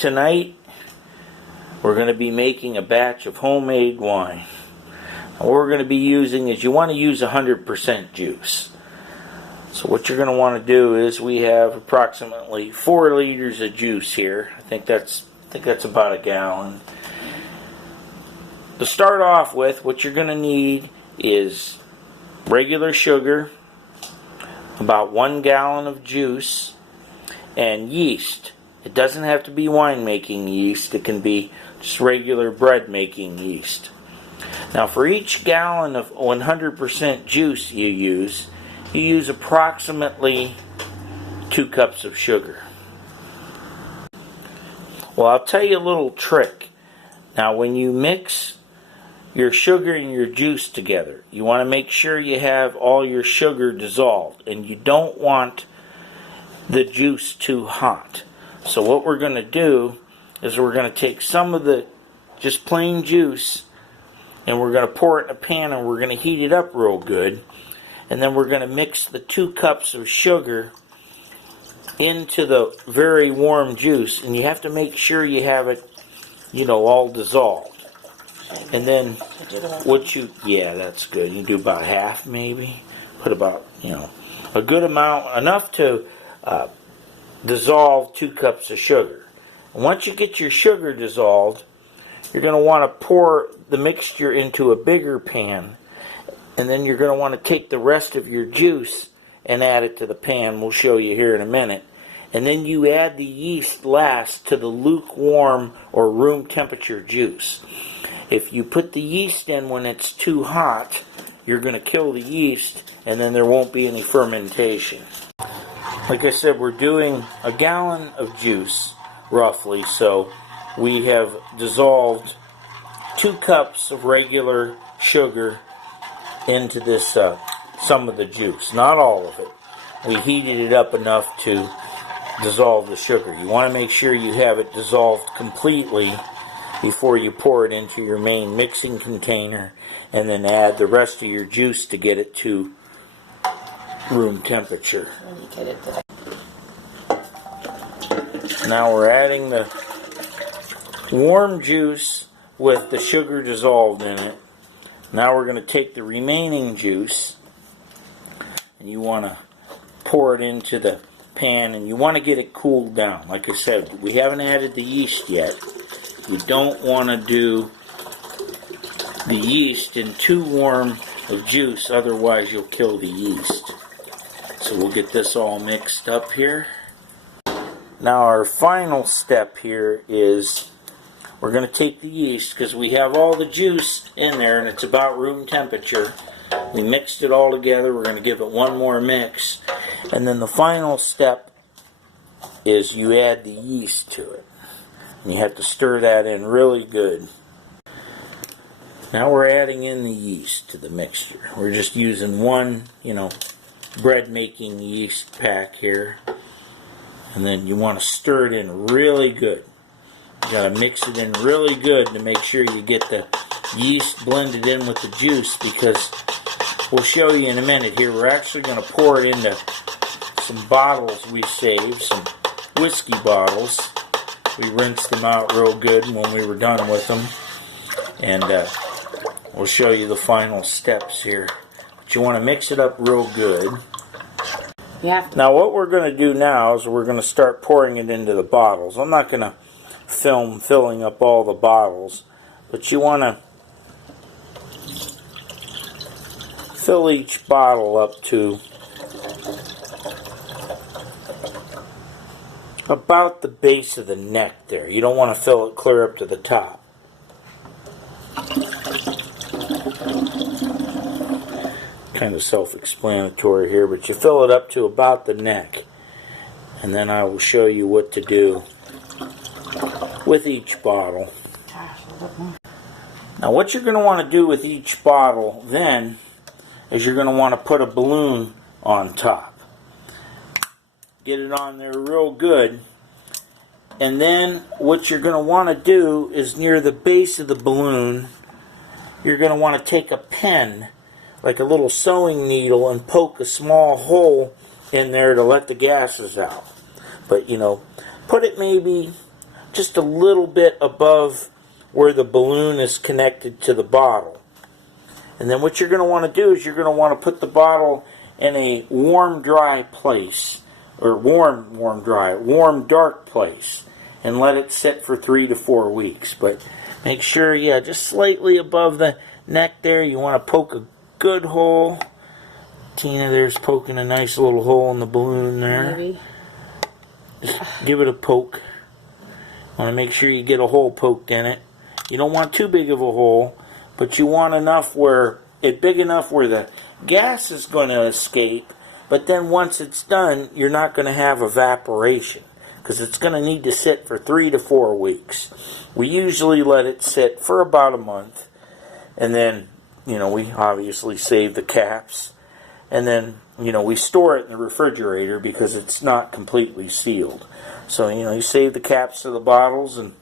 tonight we're going to be making a batch of homemade wine. What we're going to be using is, you want to use 100% juice. So what you're going to want to do is, we have approximately 4 liters of juice here. I think that's about a gallon. To start off with, what you're going to need is regular sugar, about 1 gallon of juice, and yeast. It doesn't have to be wine making yeast. It can be just regular bread making yeast. Now for each gallon of 100% juice you use approximately 2 cups of sugar. Well, I'll tell you a little trick. Now when you mix your sugar and your juice together, you want to make sure you have all your sugar dissolved, and you don't want the juice too hot. So what we're going to do is, we're going to take some of the just plain juice and we're going to pour it in a pan, and we're going to heat it up real good, and then we're going to mix the 2 cups of sugar into the very warm juice, and you have to make sure you have it, all dissolved. And then yeah, that's good. You do about half, maybe. Put about, a good amount, enough to dissolve 2 cups of sugar. And once you get your sugar dissolved, you're going to want to pour the mixture into a bigger pan, and then you're going to want to take the rest of your juice and add it to the pan. We'll show you here in a minute. And then you add the yeast last to the lukewarm or room temperature juice. If you put the yeast in when it's too hot, you're going to kill the yeast, and then there won't be any fermentation. Like I said, we're doing a gallon of juice, roughly, so we have dissolved 2 cups of regular sugar into this, some of the juice, not all of it. We heated it up enough to dissolve the sugar. You want to make sure you have it dissolved completely before you pour it into your main mixing container, and then add the rest of your juice to get it to room temperature. Now we're adding the warm juice with the sugar dissolved in it. Now we're going to take the remaining juice, and you want to pour it into the pan, and you want to get it cooled down. Like I said, we haven't added the yeast yet. You don't want to do the yeast in too warm of juice, otherwise you'll kill the yeast. So we'll get this all mixed up here. Now our final step here is, we're going to take the yeast, because we have all the juice in there and it's about room temperature. We mixed it all together. We're going to give it one more mix, and then the final step is you add the yeast to it. And you have to stir that in really good. Now we're adding in the yeast to the mixture. We're just using one, bread making yeast pack here. And then you want to stir it in really good. You got to mix it in really good to make sure you get the yeast blended in with the juice, because we'll show you in a minute here. We're actually going to pour it into some bottles we saved, some whiskey bottles. We rinsed them out real good when we were done with them, and we'll show you the final steps here. But you want to mix it up real good. Now what we're going to do now is, we're going to start pouring it into the bottles. I'm not going to film filling up all the bottles, but you want to fill each bottle up to about the base of the neck there. You don't want to fill it clear up to the top. Kind of self-explanatory here, but you fill it up to about the neck, and then I will show you what to do with each bottle. Now what you're going to want to do with each bottle then is, you're going to want to put a balloon on top. Get it on there real good, and then what you're going to want to do is, near the base of the balloon, you're going to want to take a pen, like a little sewing needle, and poke a small hole in there to let the gases out. But put it maybe just a little bit above where the balloon is connected to the bottle. And then what you're going to want to do is you're going to want to put the bottle in a warm, dry place, or warm, dark place, and let it sit for 3 to 4 weeks. But make sure, yeah, just slightly above the neck there, you want to poke a good hole. Tina there's poking a nice little hole in the balloon there. Maybe. Just give it a poke. Want to make sure you get a hole poked in it. You don't want too big of a hole, but you want enough where big enough where the gas is going to escape, but then once it's done, you're not going to have evaporation because it's going to need to sit for 3 to 4 weeks. We usually let it sit for about a month, and then, we obviously save the caps, and then, we store it in the refrigerator because it's not completely sealed. So, you save the caps to the bottles and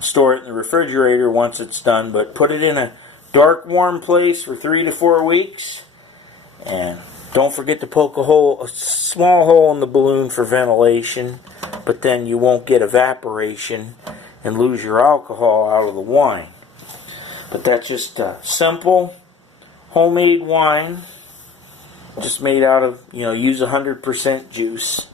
store it in the refrigerator once it's done, but put it in a dark, warm place for 3 to 4 weeks. And don't forget to poke a small hole in the balloon for ventilation, but then you won't get evaporation and lose your alcohol out of the wine. But that's just a simple homemade wine, just made out of, use 100% juice.